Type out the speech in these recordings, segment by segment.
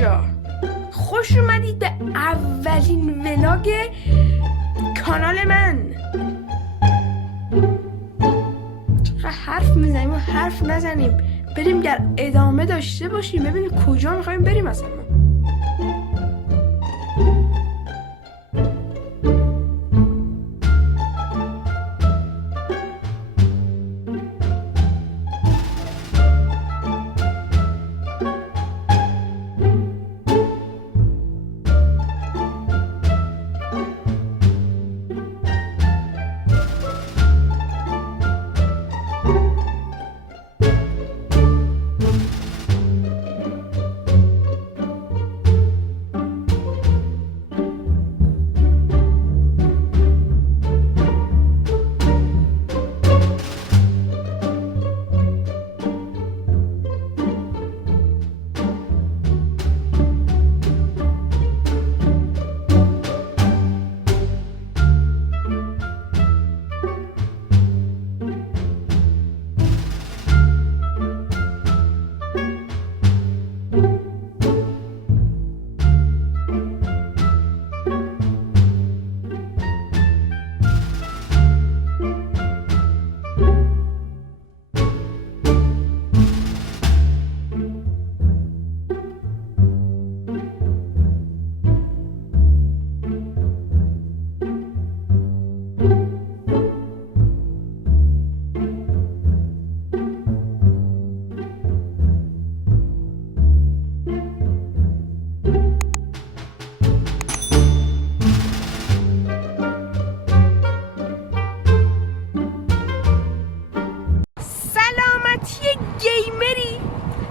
بچه‌ها، خوش اومدید به اولین ولاگ کانال من. چقدر حرف میزنیم و حرف نزنیم، بریم در ادامه داشته باشیم، ببینیم کجا میخوایم بریم اصلا.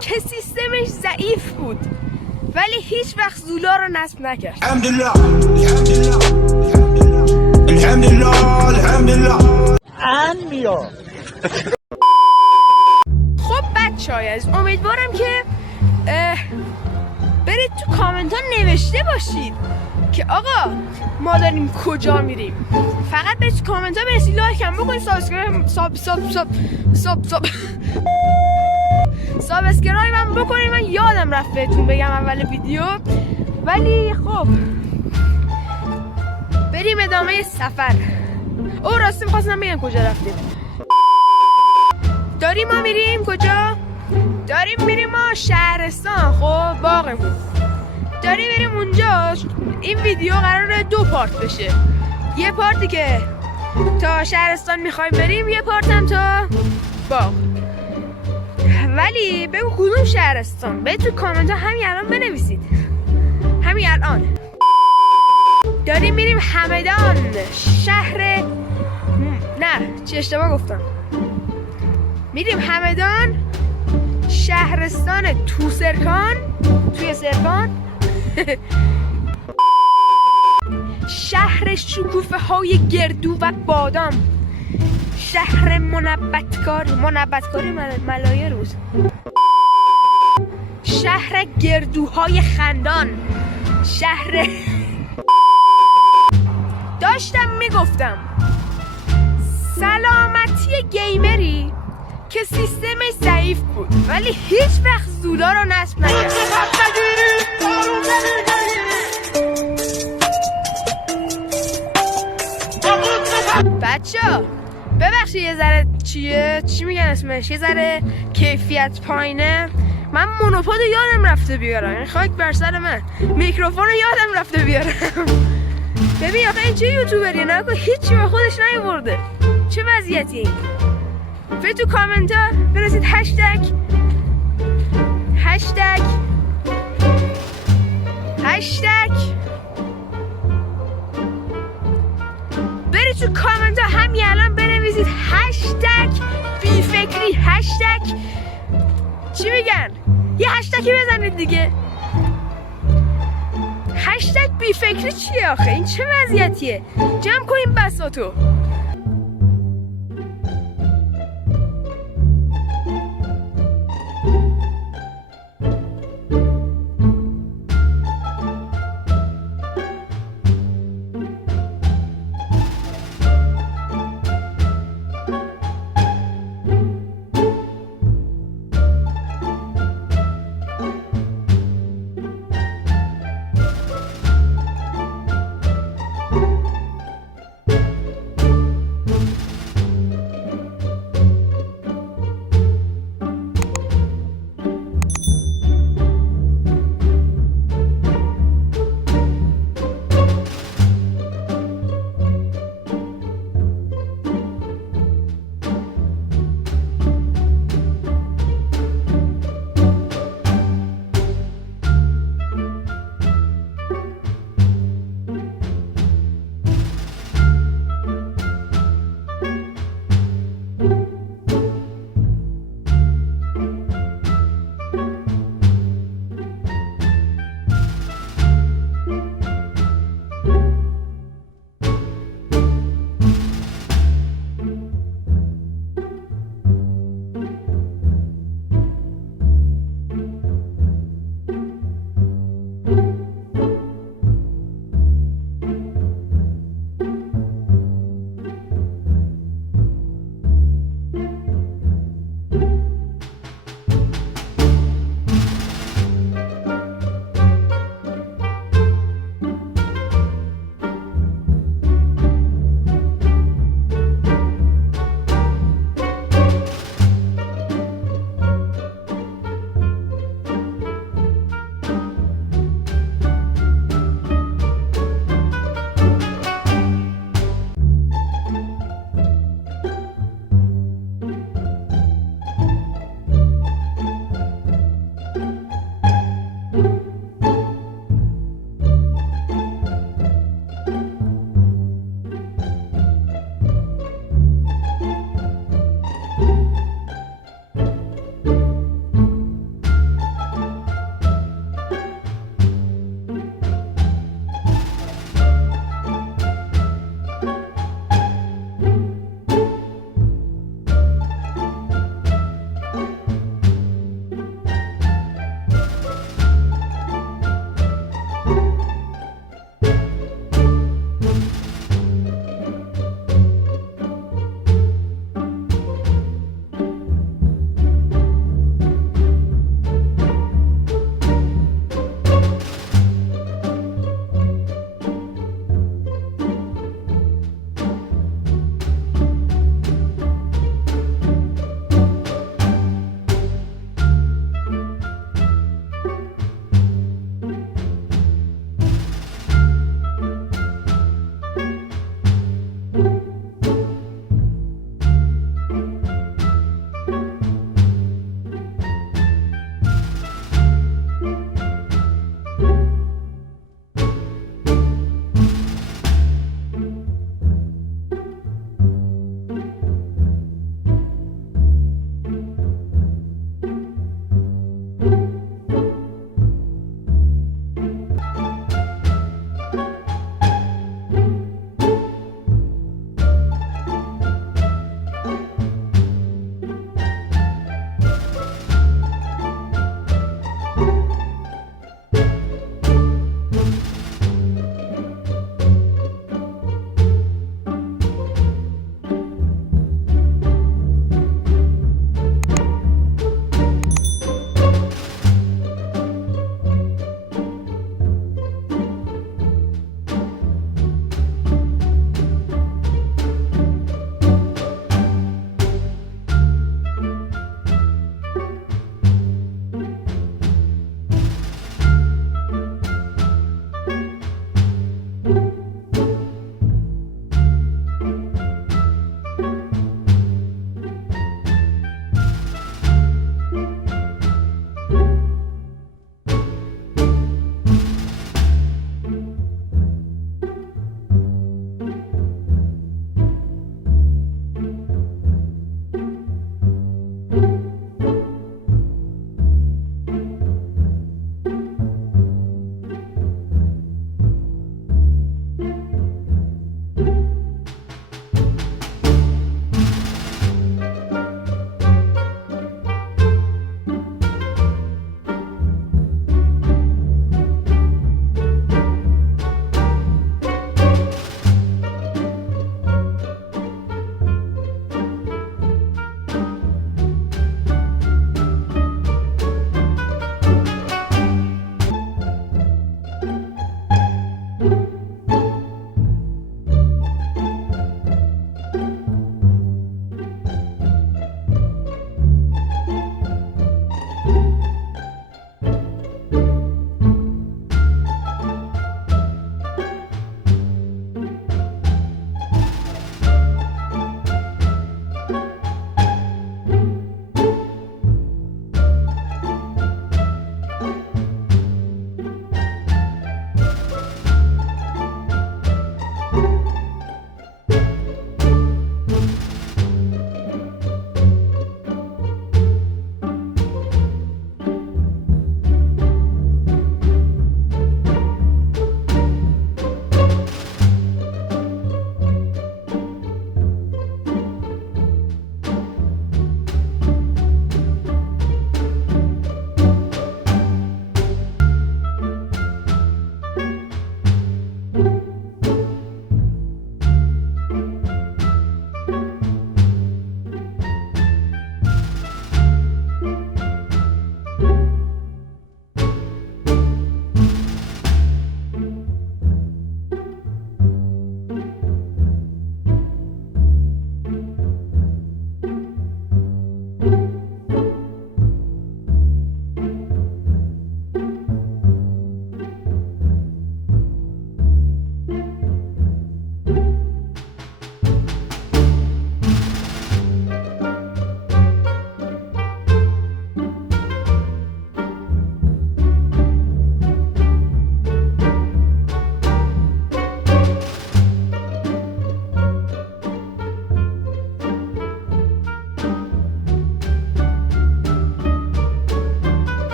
که سیستمش ضعیف بود ولی هیچ وقت زولا رو نصب نکرد. الحمدلله الحمدلله الحمدلله الحمدلله الحمدلله. خب بچه‌های عزیز، امیدوارم که برید تو کامنت ها نوشته باشید که آقا ما داریم کجا میریم. فقط برید تو کامنت ها بنویسید، لایک هم بکنید، سابسکرایب هم بکنید. من یادم رفت بهتون بگم اول ویدیو، ولی خب بریم ادامه سفر. او راستی می‌خواستم بگم کجا رفتیم. داریم ما میریم کجا؟ داریم میریم ما شهرستان. خب باغمون داریم میریم اونجا. این ویدیو قراره 2 پارت بشه، یه پارتی که تا شهرستان میخوایم بریم، یه پارت هم تا باغ. ولی بگو کدوم شهرستان؟ برید تو کامنت ها همین الان بنویسید. همین الان داریم میریم همدان، شهر نه چه اشتباه گفتم. میریم همدان، شهرستان توی سرکان شهر شکوفه های گردو و بادام، شهر منبتکاری ملایه روز، شهر گردوهای خندان، شهر داشتم میگفتم سلامتی گیمری که سیستمش ضعیف بود ولی هیچ وقت زولا رو نصب نکرد. بچه‌ها ببخشید یه ذره چی میگن اسمش، یه ذره کیفیت پایینه. من مونوپاد یادم رفته بیارم، یعنی خاک بر سر من، میکروفون یادم رفته بیارم. ببین آخه این چه یوتیوبریه، نکن هیچی به خودش نیاورده. چه وضعیتیه این؟ برید تو کامنت ها بنویسید هشتگ برید تو کامنت ها همین الان بنویسید هشتگ بی فکری. هشتگ چی میگن؟ یه هشتگی بزنید دیگه. هشتگ بی فکری چیه آخه؟ این چه وضعیتیه؟ جمع کنیم بساطو.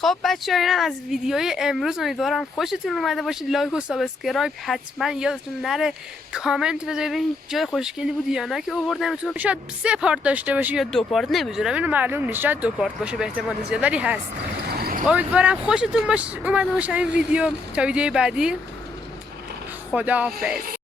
خب بچه‌ها اینم از ویدیوی امروز. امیدوارم خوشتون اومده باشه. لایک و سابسکرایب حتما یادتون نره. کامنت بذارید ببینید جای خوشگلی بود یا نه که آوردمتون. شاید 3 پارت داشته باشه یا 2 پارت، نمیدونم، اینو معلوم نیست. شاید 2 پارت باشه به احتمال زیاد، ولی هست. امیدوارم خوشتون اومده باشه این ویدیو. تا ویدیوی بعدی، خداحافظ.